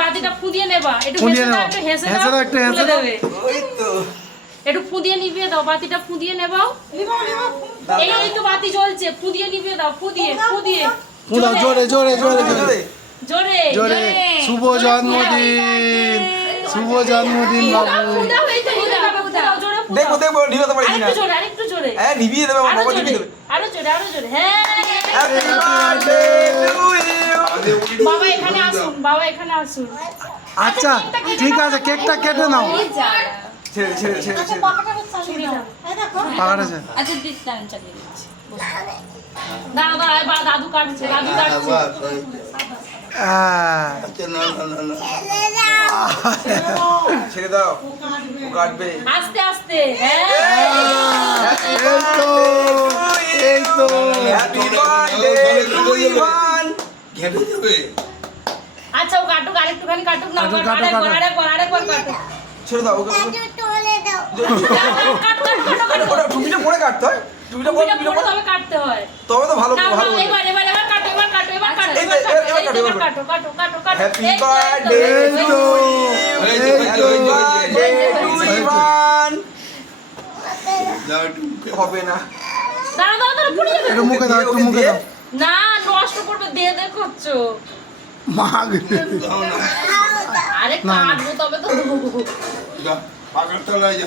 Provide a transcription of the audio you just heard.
বাতিটা ফুদিয়ে নেবা, একটু হেসে দাও, একটু ফুদিয়ে নিভিয়ে দাও, বাতিটা ফুদিয়ে নেবাও। এই তো বাতি জ্বলছে, ফুদিয়ে নিভিয়ে দাও, ফুদিয়ে ফুদিয়ে জোরে জোরে জোরে জোরে জোরে জোরে। শুভ জন্মদিন, শুভ জন্মদিন বাবু। দেখো দেখো নিভাতে পারি কিনা। আরেকটু জোরে, আরেকটু জোরে, হ্যাঁ নিভিয়ে দেবে আমার আরো বাবা জোরে, নিভিয়ে দেবে। আরো জোরে, আরো জোরে। হ্যাঁ হ্যাপি বার্থডে টু ইউ। বাবা এখানে আসুন, বাবা এখানে আসুন। আচ্ছা ঠিক আছে, কেকটা কেটে নাও। ছেড়ে ছেড়ে ছেড়ে ছেড়ে। পাকাটা আছে। আচ্ছা দিচ্ছি, আমি চালিয়ে দিচ্ছি। দাঁড়া দাঁড়া, বা দাদু কাটছে, দাদু কাটছে। ছেড়ে দাও, ও কাটবে। আস্তে আস্তে, হ্যাঁ এই তো, এই তো। Happy birthday to Ivan. আচ্ছা ও কাটুক, আরেকটুখানি কাটুক না, কাটুক, কাটুক, আরেকবার কাটুক। আরেকবার আরেকবার কাটুক। ছেড়ে দাও ওকে। কাট কাট কাট কাট। ওটা টুপিটা পরে কাটতে হয়, টুপিটা পরে এটা পুরো তবে কাটতে হয়। তবে তো ভালো না ভালো না, বলবে। এবার এবার এবার কাটো, এবার কাটো, এবার কাটো, এই তো, এবার কাটো, এবার কাটো কাটো কাটো কাটো। হ্যাপি এই তো, বার্থডে এই তো, এই এই তো। Birthday to Ivan. হবে না। দাঁড়া দাঁড়া দাঁড়া, পুড়ে যাবে। একটু মুখে দাও, একটু মুখে দাও। না নষ্ট করবে, দিয়ে দে করছো। মাগ। আরে না, না। কাটবো তবে তো। পাকার তলায় যা